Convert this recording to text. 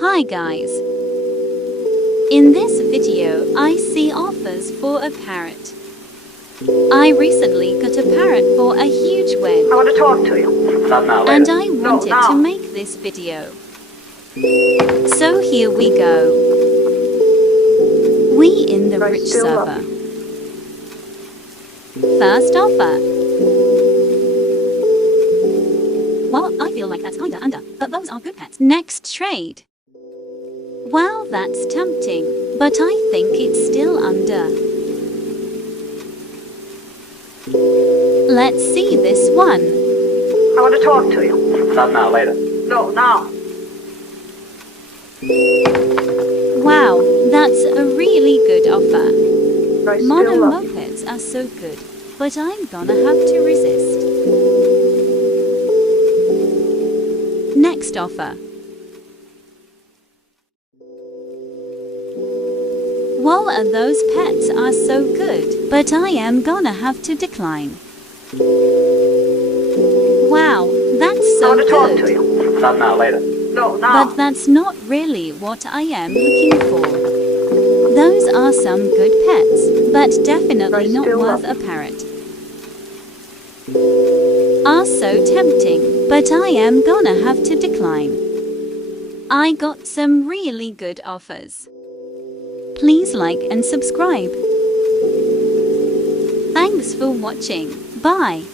Hi guys. In this video, I see offers for a parrot. I recently got a parrot for a huge win. I want to talk to you. Not now, And later. I wanted to make this video. So here we go. We in the rich server. First offer. Well, I feel like that's kinda under, but those are good pets. Next trade. Wow, that's tempting, but I think it's still under. Let's see this one. I want to talk to you. Not now, later. No, now. Wow, that's a really good offer. I Mono still love you. mopeds are so good, but I'm gonna have to resist. Next offer. Well, those pets are so good, but I am gonna have to decline. Wow, that's I so want to talk to good. you. Not now, later. No, now. But that's not really what I am looking for. Those are some good pets, but definitely I not still worth love a parrot. Are so tempting, but I am gonna have to decline. I got some really good offers. Please like and subscribe. Thanks for watching. Bye.